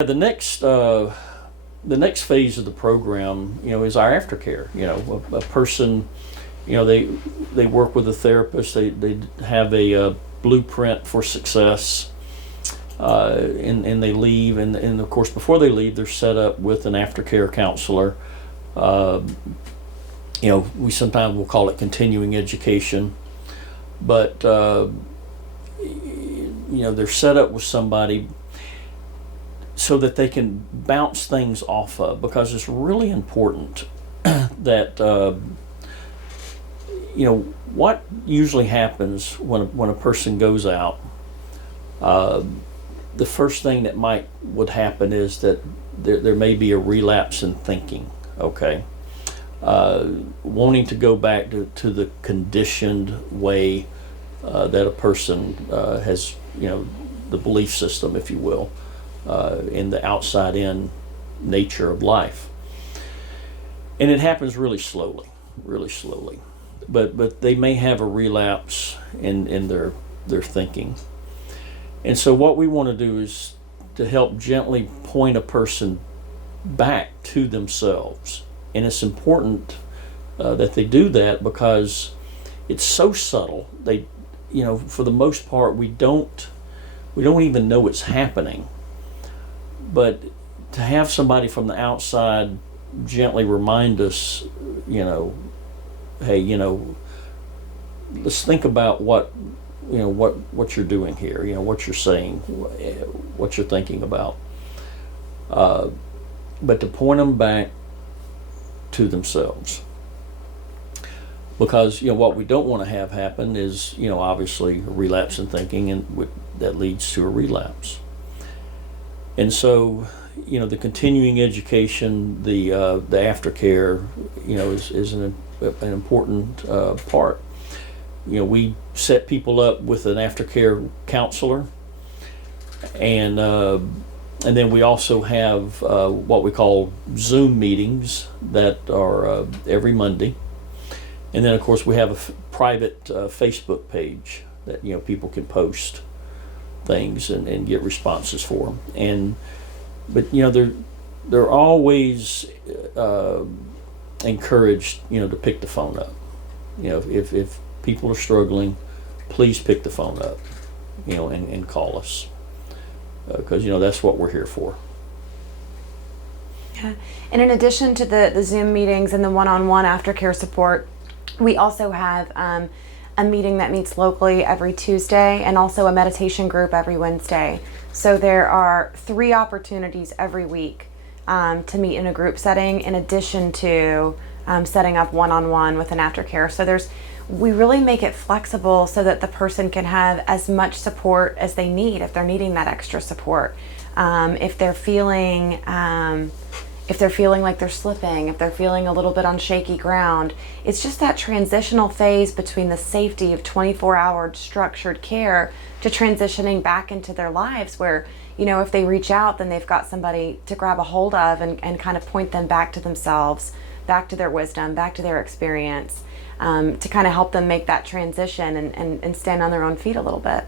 The next phase of the program, is our aftercare. A person, they work with a therapist. They have a blueprint for success, and they leave. And of course, before they leave, they're set up with an aftercare counselor. We sometimes will call it continuing education, but they're set up with somebody so that they can bounce things off of, because it's really important that what usually happens when a person goes out, the first thing that would happen is that there may be a relapse in thinking. Okay, wanting to go back to the conditioned way that a person has, the belief system, if you will, in the outside-in nature of life. And it happens really slowly. But they may have a relapse in their thinking. And so what we want to do is to help gently point a person back to themselves. And it's important that they do that, because it's so subtle. They, for the most part, we don't even know it's happening. But to have somebody from the outside gently remind us, hey, let's think about what you're doing here, what you're saying, what you're thinking about. But to point them back to themselves. Because, what we don't want to have happen is, obviously a relapse in thinking, and that leads to a relapse. And so, the continuing education, the aftercare, is an important part. We set people up with an aftercare counselor, and then we also have what we call Zoom meetings that are every Monday. And then, of course, we have a private Facebook page that people can post things and get responses for them. But they're always encouraged to pick the phone up. If people are struggling, please pick the phone up, and call us, because that's what we're here for. Yeah, and in addition to the Zoom meetings and the one-on-one aftercare support, we also have a meeting that meets locally every Tuesday, and also a meditation group every Wednesday. So there are 3 opportunities every week to meet in a group setting, in addition to setting up one-on-one with an aftercare. So we really make it flexible so that the person can have as much support as they need if they're needing that extra support. If they're feeling like they're slipping, if they're feeling a little bit on shaky ground, it's just that transitional phase between the safety of 24-hour structured care to transitioning back into their lives, where, if they reach out, then they've got somebody to grab a hold of and kind of point them back to themselves, back to their wisdom, back to their experience, to kind of help them make that transition and stand on their own feet a little bit.